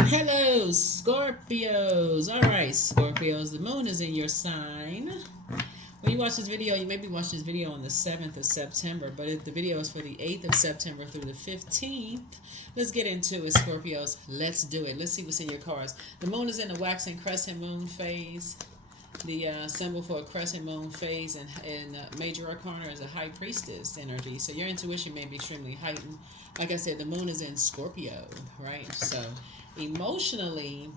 Hello, Scorpios. All right, Scorpios. The moon is in your sign. When you watch this video, you maybe watch this video on the 7th of September, but if the video is for the 8th of September through the 15th. Let's get into it, Scorpios. Let's do it. Let's see what's in your cards. The moon is in the waxing crescent moon phase. The symbol for a crescent moon phase in major arcana is a high priestess energy. So your intuition may be extremely heightened. Like I said, the moon is in Scorpio, right? So emotionally,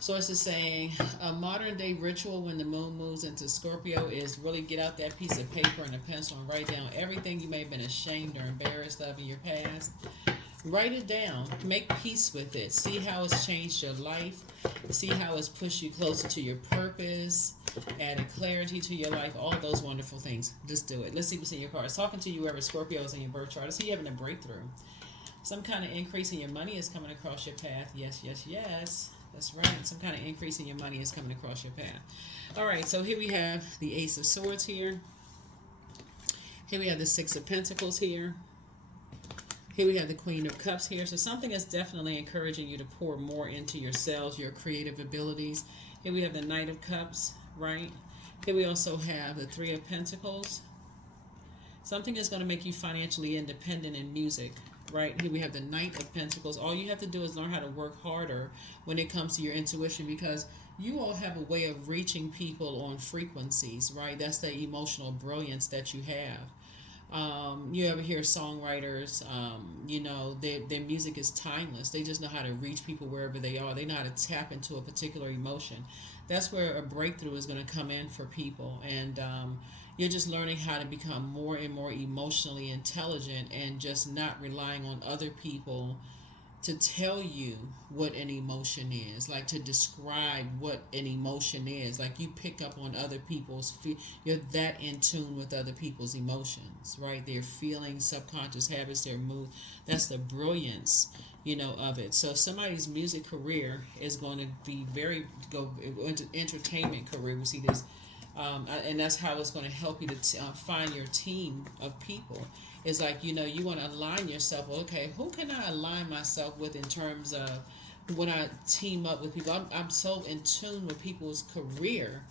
source is saying a modern day ritual when the moon moves into Scorpio is really get out that piece of paper and a pencil and write down everything you may have been ashamed or embarrassed of in your past. Write it down. Make peace with it. See how it's changed your life. See how it's pushed you closer to your purpose, added clarity to your life, all those wonderful things. Just do it. Let's see what's in your cards. Talking to you, whoever Scorpio is in your birth chart. I see you having a breakthrough. Some kind of increase in your money is coming across your path. Yes, yes, yes. That's right. Some kind of increase in your money is coming across your path. All right, so here we have the Ace of Swords here. Here we have the Six of Pentacles here. Here we have the Queen of Cups here. So something is definitely encouraging you to pour more into yourselves, your creative abilities. Here we have the Knight of Cups, right? Here we also have the Three of Pentacles. Something is going to make you financially independent in music, right? Here we have the Knight of Pentacles. All you have to do is learn how to work harder when it comes to your intuition, because you all have a way of reaching people on frequencies, right? That's the emotional brilliance that you have. You ever hear songwriters, their music is timeless. They just know how to reach people wherever they are. They know how to tap into a particular emotion. That's where a breakthrough is going to come in for people. And you're just learning how to become more and more emotionally intelligent and just not relying on other people to tell you what an emotion is, like to describe what an emotion is. Like you pick up on other people's you're that in tune with other people's emotions, right? Their feelings, subconscious habits, their mood. That's the brilliance, of it. So somebody's music career is going to be go into entertainment career. We see this, and that's how it's going to help you to find your team of people. It's like, you want to align yourself. Well, okay, who can I align myself with in terms of when I team up with people? I'm so in tune with people's career,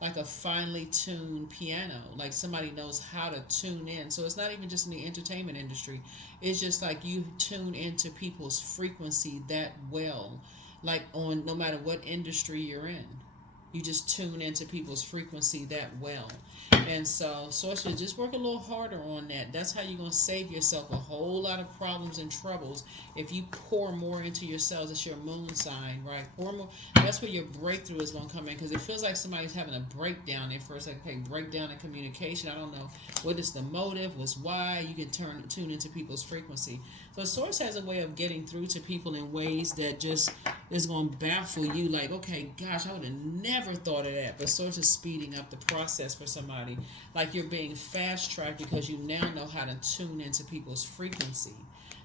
like a finely tuned piano. Like somebody knows how to tune in. So it's not even just in the entertainment industry. It's just like you tune into people's frequency that well, like on no matter what industry you're in. You just tune into people's frequency that well. And so, sorcerer, just work a little harder on that. That's how you're going to save yourself a whole lot of problems and troubles if you pour more into yourselves. It's your moon sign, right? Pour more. That's where your breakthrough is going to come in, because it feels like somebody's having a breakdown at first. Like, okay, breakdown in communication. I don't know what is the motive, what's why. You can tune into people's frequency. So, source has a way of getting through to people in ways that just is going to baffle you. Like, okay, gosh, I would have never thought of that. But source is speeding up the process for somebody. Like you're being fast tracked because you now know how to tune into people's frequency.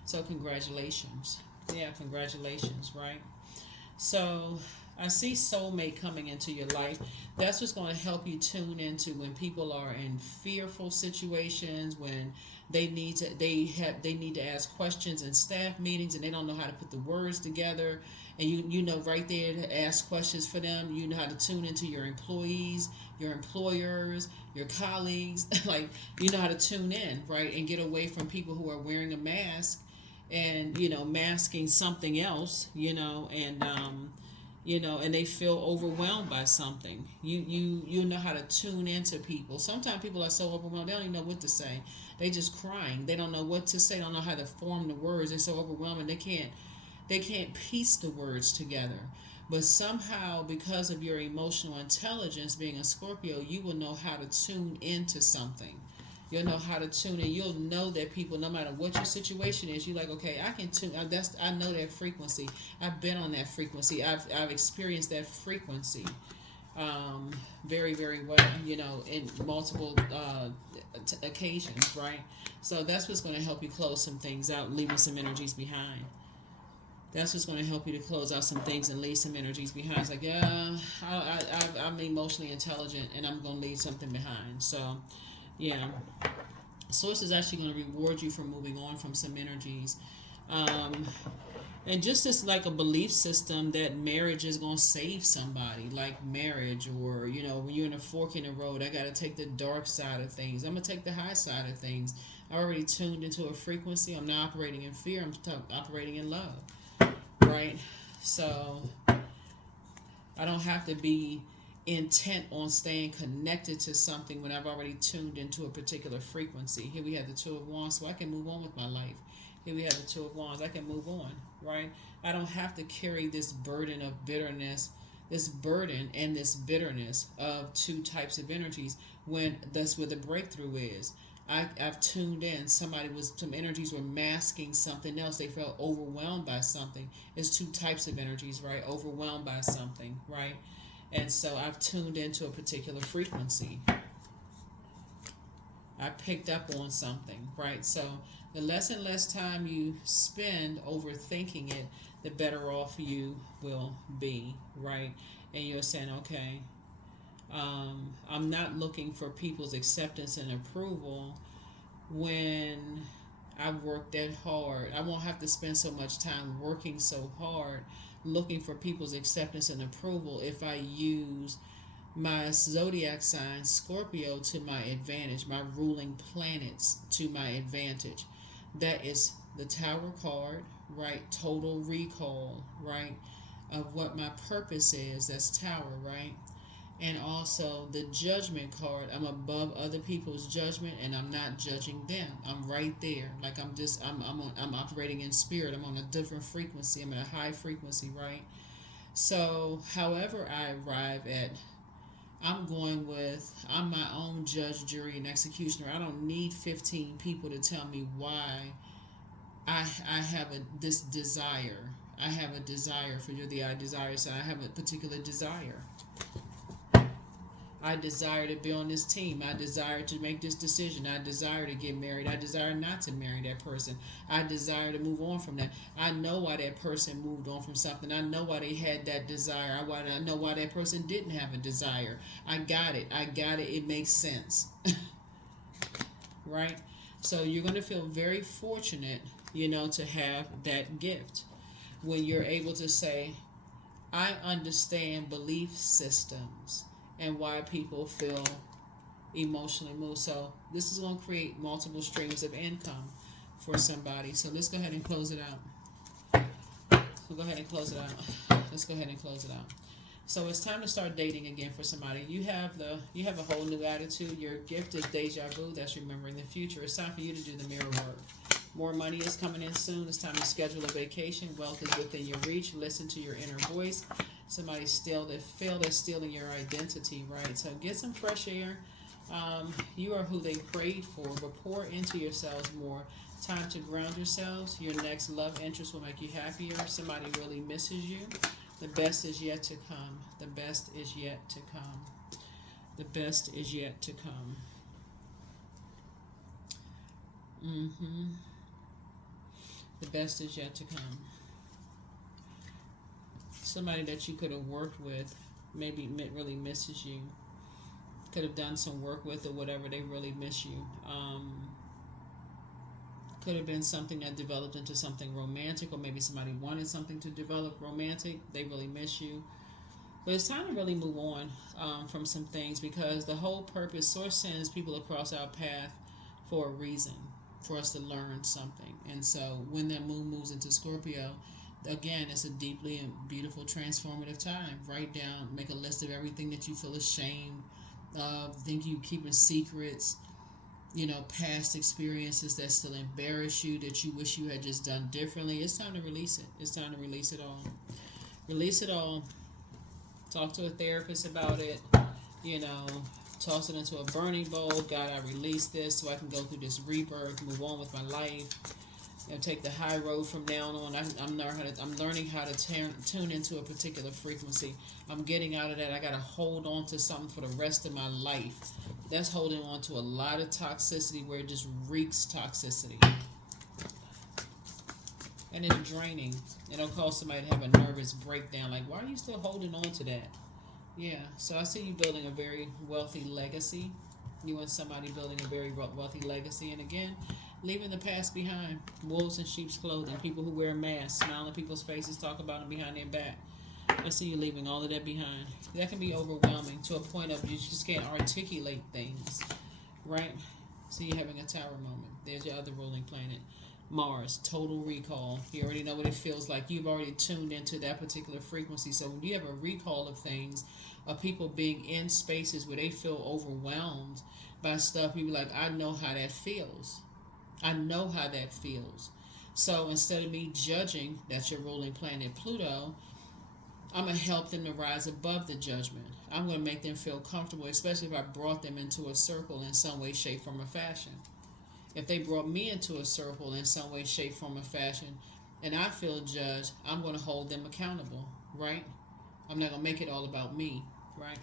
So congratulations. Yeah, congratulations, right? So I see soulmate coming into your life. That's what's going to help you tune into when people are in fearful situations, when they need to ask questions in staff meetings and they don't know how to put the words together, and you know right there to ask questions for them. You know how to tune into your employees, your employers, your colleagues. Like you know how to tune in, right, and get away from people who are wearing a mask and masking something else, and they feel overwhelmed by something. You know how to tune into people. Sometimes people are so overwhelmed they don't even know what to say. They just crying. They don't know what to say. They don't know how to form the words. They're so overwhelming they can't piece the words together. But somehow, because of your emotional intelligence, being a Scorpio, you will know how to tune into something. You'll know how to tune in. You'll know that people, no matter what your situation is, you're like, okay, I can tune. I know that frequency. I've been on that frequency. I've experienced that frequency, very very well. In multiple occasions, right? So that's what's going to help you close some things out, leaving some energies behind. That's what's going to help you to close out some things and leave some energies behind. It's like, yeah, I'm emotionally intelligent and I'm going to leave something behind. So, yeah. Source is actually going to reward you for moving on from some energies. Um, And just as like a belief system that marriage is going to save somebody, like marriage, or, you know, when you're in a fork in the road, I got to take the dark side of things. I'm going to take the high side of things. I already tuned into a frequency. I'm not operating in fear. I'm operating in love, right? So I don't have to be intent on staying connected to something when I've already tuned into a particular frequency. Here we have the Two of Wands, so I can move on with my life. Here we have the Two of Wands, I can move on, right? I don't have to carry this burden of bitterness, this burden and this bitterness of two types of energies when that's where the breakthrough is. I've tuned in. Some energies were masking something else. They felt overwhelmed by something. It's two types of energies, right? Overwhelmed by something, right? And so I've tuned into a particular frequency. I picked up on something, right? So the less and less time you spend overthinking it, the better off you will be, right? And you're saying, okay, I'm not looking for people's acceptance and approval when I've worked that hard. I won't have to spend so much time working so hard looking for people's acceptance and approval if I use my zodiac sign Scorpio to my advantage, my ruling planets to my advantage. That is the Tower card, right? Total recall, right? Of what my purpose is. That's Tower, right? And also the Judgment card. I'm above other people's judgment and I'm not judging them. I'm right there. Like I'm operating in spirit. I'm on a different frequency. I'm at a high frequency, right? So however I arrive at, I'm going with, I'm my own judge, jury, and executioner. I don't need 15 people to tell me why I have this desire. I have a desire for you, the I desire. So I have a particular desire. I desire to be on this team. I desire to make this decision. I desire to get married. I desire not to marry that person. I desire to move on from that. I know why that person moved on from something. I know why they had that desire. I know why that person didn't have a desire. I got it. I got it. It makes sense. Right? So you're going to feel very fortunate, to have that gift. When you're able to say, I understand belief systems and why people feel emotionally moved. So this is going to create multiple streams of income for somebody. So let's go ahead and close it out. We'll go ahead and close it out. Let's go ahead and close it out. So it's time to start dating again for somebody. You have a whole new attitude. Your gift is deja vu. That's remembering the future. It's time for you to do the mirror work. More money is coming in soon. It's time to schedule a vacation. Wealth is within your reach. Listen to your inner voice. Somebody that's stealing your identity, right? So get some fresh air. You are who they prayed for, but pour into yourselves more. Time to ground yourselves. Your next love interest will make you happier. Somebody really misses you. The best is yet to come. The best is yet to come. The best is yet to come. The best is yet to come. Somebody that you could have worked with maybe really misses you. Could have done some work with or whatever. They really miss you. Could have been something that developed into something romantic, or maybe somebody wanted something to develop romantic. They really miss you. But it's time to really move on from some things, because the whole purpose, Source sends people across our path for a reason, for us to learn something. And so when that moon moves into Scorpio, again, it's a deeply and beautiful transformative time. Write down, make a list of everything that you feel ashamed of, think you keeping secrets, past experiences that still embarrass you, that you wish you had just done differently. It's time to release it. It's time to release it all. Release it all. Talk to a therapist about it. Toss it into a burning bowl. God, I release this so I can go through this rebirth, move on with my life. Take the high road from now on. I'm learning how to tune into a particular frequency. I'm getting out of that. I got to hold on to something for the rest of my life. That's holding on to a lot of toxicity where it just reeks toxicity. And it's draining. It'll cause somebody to have a nervous breakdown. Like, why are you still holding on to that? Yeah. So I see you building a very wealthy legacy. You and somebody building a very wealthy legacy. And again, Leaving the past behind. Wolves in sheep's clothing. People who wear masks, smile in people's faces, talk about them behind their back. I see you leaving all of that behind. That can be overwhelming to a point of you just can't articulate things, right? So you're having a tower moment. There's your other ruling planet. Mars, total recall. You already know what it feels like. You've already tuned into that particular frequency. So when you have a recall of things, of people being in spaces where they feel overwhelmed by stuff, you be like, I know how that feels. I know how that feels. So instead of me judging, that's your ruling planet Pluto, I'm going to help them to rise above the judgment. I'm going to make them feel comfortable, especially if I brought them into a circle in some way, shape, form, or fashion. If they brought me into a circle in some way, shape, form, or fashion, and I feel judged, I'm going to hold them accountable, right? I'm not going to make it all about me, right?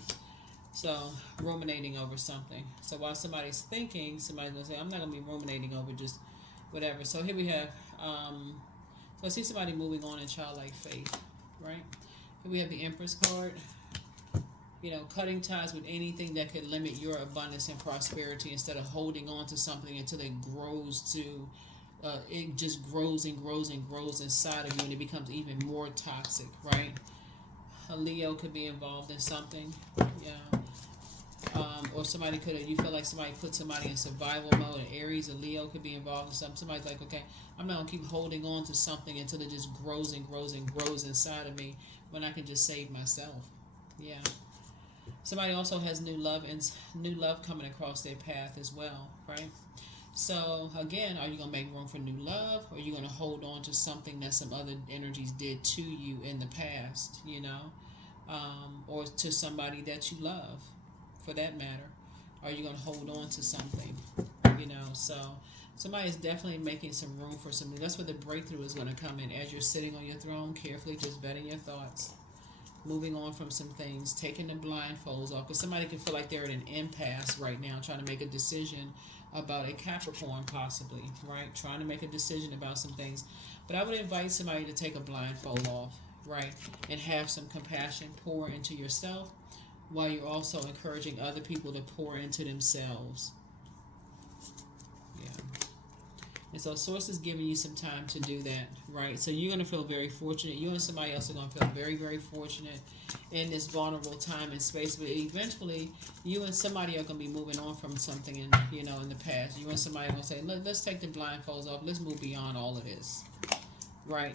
So, ruminating over something. So while somebody's thinking, somebody's going to say, I'm not going to be ruminating over just whatever. So here we have, so I see somebody moving on in childlike faith, right? Here we have the Empress card. You know, cutting ties with anything that could limit your abundance and prosperity instead of holding on to something until it grows to, it just grows and grows and grows inside of you and it becomes even more toxic, right? A Leo could be involved in something, yeah. Or somebody could have, you feel like somebody put somebody in survival mode. An Aries or Leo could be involved in something. Somebody's like, okay, I'm not going to keep holding on to something until it just grows and grows and grows inside of me when I can just save myself, yeah. Somebody also has new love and new love coming across their path as well, right? So again, are you going to make room for new love, or are you going to hold on to something that some other energies did to you in the past, you know, or to somebody that you love, for that matter? Are you going to hold on to something, you know? So somebody is definitely making some room for something. That's where the breakthrough is going to come in as you're sitting on your throne, carefully just vetting your thoughts. Moving on from some things, taking the blindfolds off, because somebody can feel like they're at an impasse right now, trying to make a decision about a Capricorn possibly, right? Trying to make a decision about some things. But I would invite somebody to take a blindfold off, right? And have some compassion, pour into yourself, while you're also encouraging other people to pour into themselves. Yeah. And so Source is giving you some time to do that, right? So you're going to feel very fortunate. You and somebody else are going to feel very, very fortunate in this vulnerable time and space. But eventually, you and somebody are going to be moving on from something in, you know, in the past. You and somebody are going to say, let's take the blindfolds off. Let's move beyond all of this, right?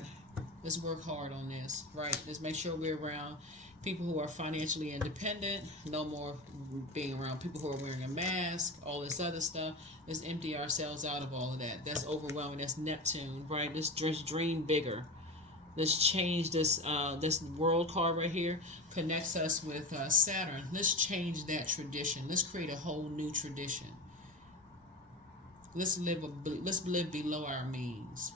Let's work hard on this, right? Let's make sure we're around people who are financially independent. No more being around people who are wearing a mask, all this other stuff. Let's empty ourselves out of all of that. That's overwhelming. That's Neptune, right? Let's just dream bigger. Let's change this. This world card right here connects us with Saturn. Let's change that tradition. Let's create a whole new tradition. Let's live below our means.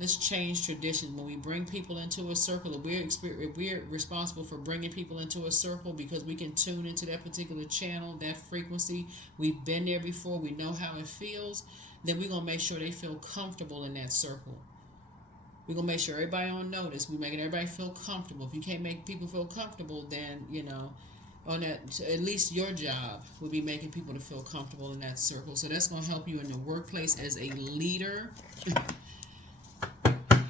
Let's change traditions. When we bring people into a circle, if we're responsible for bringing people into a circle because we can tune into that particular channel, that frequency, we've been there before, we know how it feels, then we're going to make sure they feel comfortable in that circle. We're going to make sure everybody on notice. We're making everybody feel comfortable. If you can't make people feel comfortable, then, you know, on that, at least your job would be making people to feel comfortable in that circle. So that's going to help you in the workplace as a leader.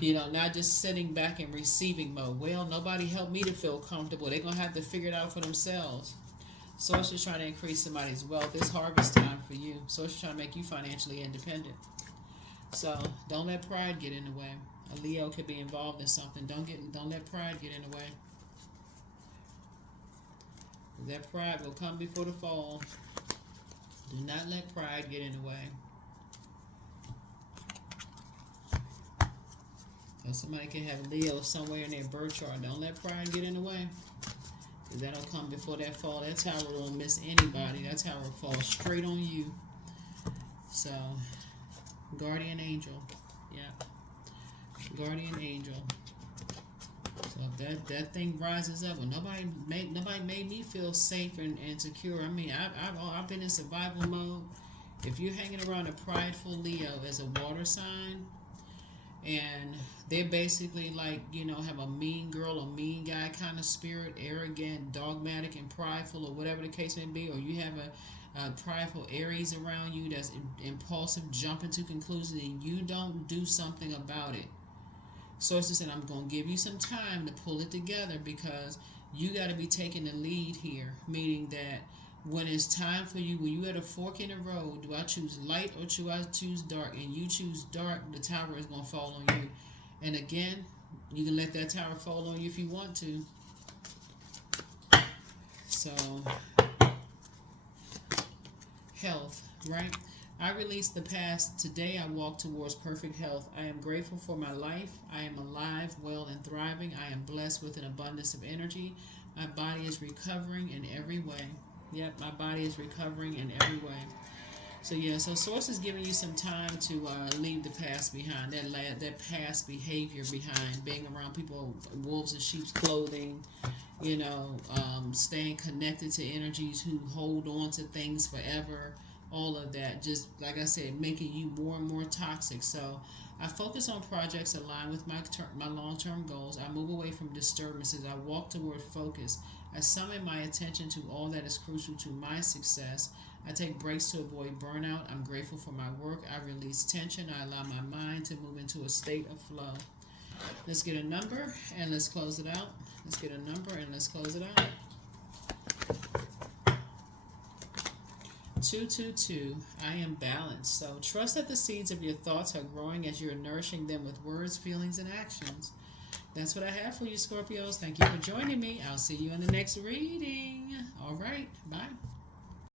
You know, not just sitting back in receiving mode. Well, nobody helped me to feel comfortable. They're going to have to figure it out for themselves. So it's just trying to increase somebody's wealth. It's harvest time for you. So it's trying to make you financially independent. So don't let pride get in the way. A Leo could be involved in something. Don't let pride get in the way. That pride will come before the fall. Do not let pride get in the way. Somebody can have Leo somewhere in their birth chart. Don't let pride get in the way. Because that'll come before that fall. That tower won't miss anybody. That tower will fall straight on you. So, guardian angel. Yeah. Guardian angel. So if that thing rises up, well, nobody made me feel safe and secure. I mean, I've been in survival mode. If you're hanging around a prideful Leo as a water sign, and They're basically like, have a mean girl or mean guy kind of spirit, arrogant, dogmatic, and prideful, or whatever the case may be. Or you have a prideful Aries around you that's impulsive, jumping to conclusions, and you don't do something about it. Sources said, I'm going to give you some time to pull it together, because you got to be taking the lead here, meaning that when it's time for you, when you at a fork in the road, do I choose light or do I choose dark? And you choose dark, the tower is going to fall on you. And again, you can let that tower fall on you if you want to. So, health, right? I release the past. Today I walk towards perfect health. I am grateful for my life. I am alive, well, and thriving. I am blessed with an abundance of energy. My body is recovering in every way. Yep, my body is recovering in every way. So yeah, so Source is giving you some time to leave the past behind, that past behavior behind, being around people, wolves in sheep's clothing, staying connected to energies who hold on to things forever, all of that, just like I said, making you more and more toxic. So I focus on projects aligned with my long-term goals. I move away from disturbances. I walk toward focus. I summon my attention to all that is crucial to my success. I take breaks to avoid burnout. I'm grateful for my work. I release tension. I allow my mind to move into a state of flow. Let's get a number and let's close it out. Let's get a number and let's close it out. 222. I am balanced. So trust that the seeds of your thoughts are growing as you're nourishing them with words, feelings, and actions. That's what I have for you, Scorpios. Thank you for joining me. I'll see you in the next reading. All right. Bye.